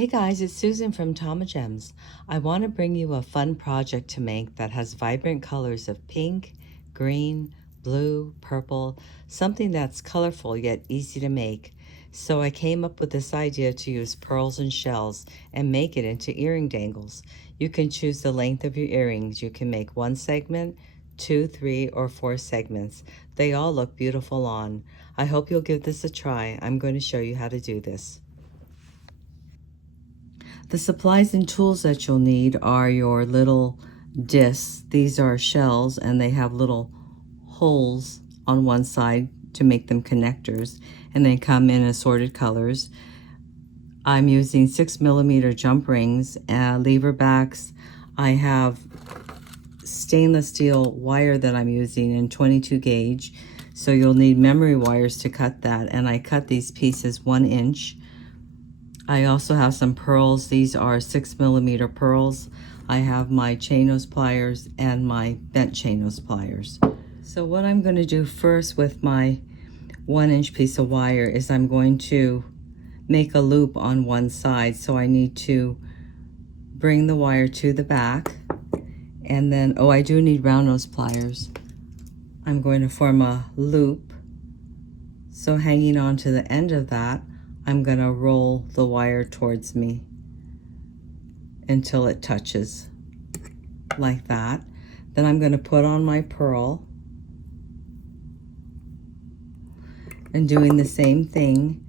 Hey guys, it's Susan from Tamagems. I want to bring you a fun project to make that has vibrant colors of pink, green, blue, purple, something that's colorful yet easy to make. So I came up with this idea to use pearls and shells and make it into earring dangles. You can choose the length of your earrings. You can make one segment, 2, 3, or 4 segments. They all look beautiful on. I hope you'll give this a try. I'm going to show you how to do this. The supplies and tools that you'll need are your little discs. These are shells and they have little holes on one side to make them connectors, and they come in assorted colors. I'm using 6mm jump rings, leverbacks. I have stainless steel wire that I'm using in 22 gauge, so you'll need memory wires to cut that, and I cut these pieces 1 inch. I also have some pearls. These are 6mm pearls. I have my chain nose pliers and my bent chain nose pliers. So what I'm going to do first with my 1 inch piece of wire is I'm going to make a loop on one side. So I need to bring the wire to the back, and then, oh, I do need round nose pliers. I'm going to form a loop. So hanging on to the end of that, I'm going to roll the wire towards me until it touches, like that. Then I'm going to put on my pearl and doing the same thing,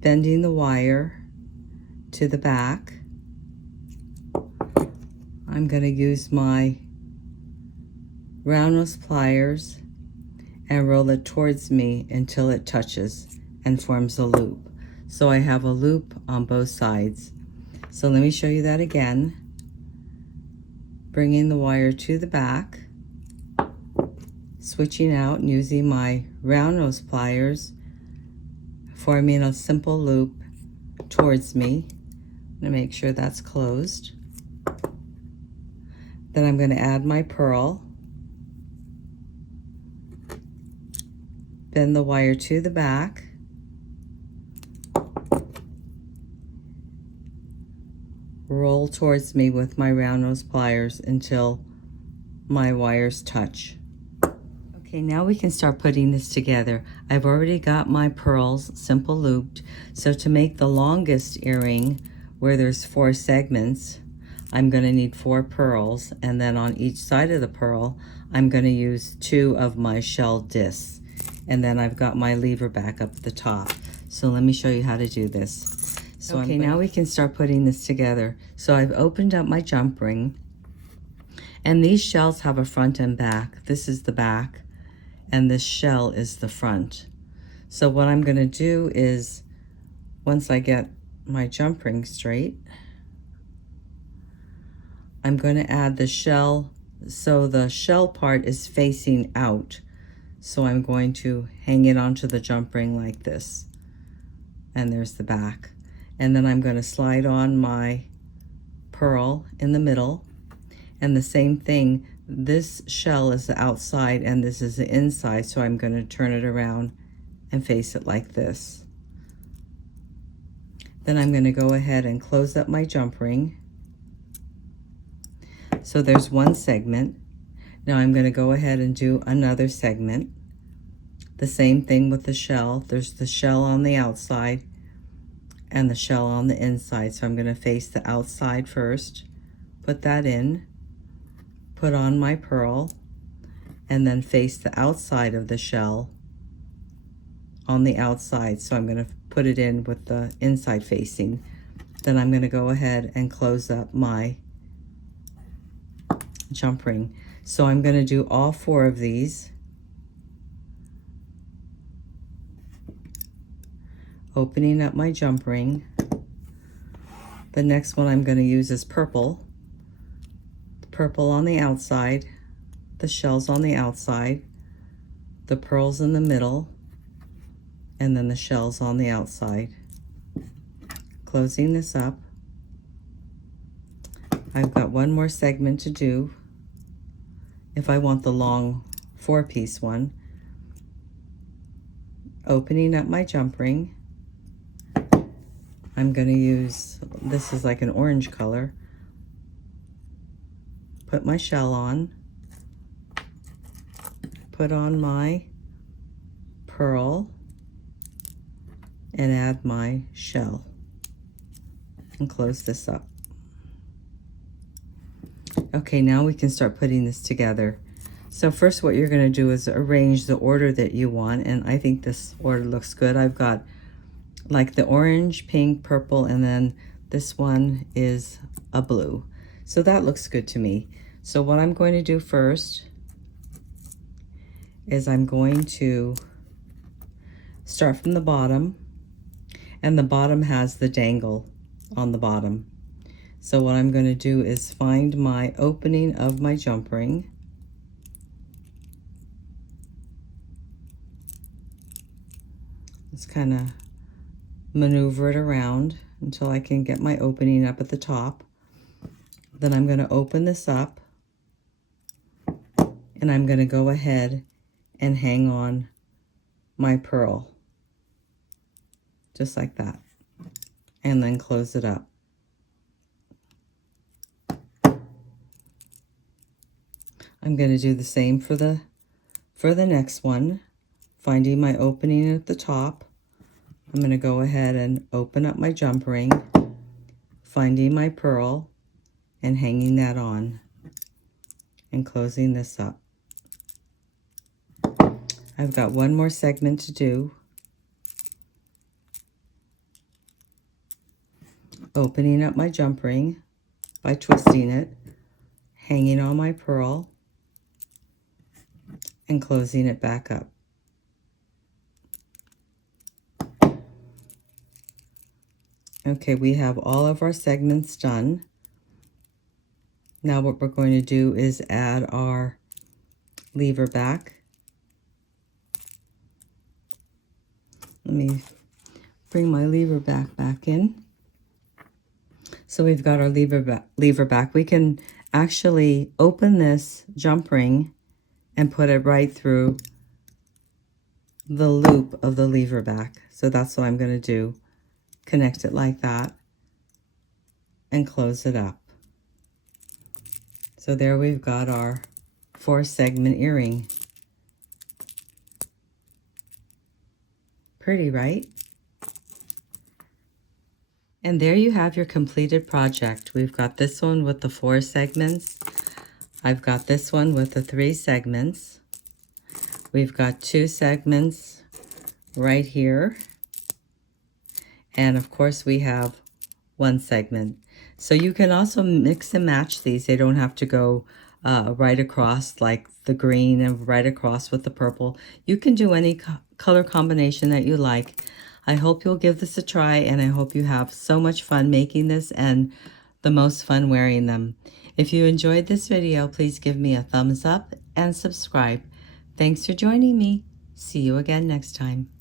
bending the wire to the back. I'm going to use my round nose pliers and roll it towards me until it touches and forms a loop. So I have a loop on both sides. So let me show you that again. Bringing the wire to the back, switching out and using my round nose pliers, forming a simple loop towards me. I'm going to make sure that's closed. Then I'm going to add my pearl, bend the wire to the back, roll towards me with my round nose pliers until my wires touch. Okay, now we can start putting this together. I've already got my pearls simple looped. So to make the longest earring, where there's 4 segments, I'm going to need 4 pearls, and then on each side of the pearl I'm going to use 2 of my shell discs, and then I've got my lever back up at the top. So let me show you how to do this. So okay, now we can start putting this together. So I've opened up my jump ring, and these shells have a front and back. This is the back, and this shell is the front. So what I'm going to do is, once I get my jump ring straight, I'm going to add the shell. So the shell part is facing out. So I'm going to hang it onto the jump ring like this. And there's the back. And then I'm going to slide on my pearl in the middle. And the same thing, this shell is the outside and this is the inside. So I'm going to turn it around and face it like this. Then I'm going to go ahead and close up my jump ring. So there's 1 segment. Now I'm going to go ahead and do another segment. The same thing with the shell. There's the shell on the outside and the shell on the inside. So I'm going to face the outside first, put that in, put on my pearl, and then face the outside of the shell on the outside. So I'm going to put it in with the inside facing. Then I'm going to go ahead and close up my jump ring. So I'm going to do all 4 of these. Opening up my jump ring. The next one I'm going to use is purple. The purple on the outside, the shells on the outside, the pearls in the middle, and then the shells on the outside. Closing this up. I've got 1 more segment to do if I want the long 4-piece one. Opening up my jump ring, I'm going to use, this is like an orange color. Put my shell on. Put on my pearl and add my shell and close this up. Okay, now we can start putting this together. So first what you're going to do is arrange the order that you want, and I think this order looks good. I've got like the orange, pink, purple, and then this one is a blue. So that looks good to me. So what I'm going to do first is I'm going to start from the bottom, and the bottom has the dangle on the bottom. So what I'm going to do is find my opening of my jump ring. Just kind of maneuver it around until I can get my opening up at the top. Then I'm going to open this up, and I'm going to go ahead and hang on my pearl just like that, and then close it up. I'm going to do the same for the next one, finding my opening at the top. I'm going to go ahead and open up my jump ring, finding my pearl and hanging that on and closing this up. I've got one more segment to do. Opening up my jump ring by twisting it, hanging on my pearl, and closing it back up. Okay, we have all of our segments done. Now what we're going to do is add our lever back. Let me bring my lever back in. So we've got our lever back. We can actually open this jump ring and put it right through the loop of the lever back. So that's what I'm going to do. Connect it like that and close it up. So there we've got our 4-segment earring. Pretty, right? And there you have your completed project. We've got this one with the 4 segments. I've got this one with the 3 segments. We've got 2 segments right here. And of course we have 1 segment. So you can also mix and match these. They don't have to go right across like the green and right across with the purple. You can do any color combination that you like. I hope you'll give this a try, and I hope you have so much fun making this and the most fun wearing them. If you enjoyed this video, please give me a thumbs up and subscribe. Thanks for joining me. See you again next time.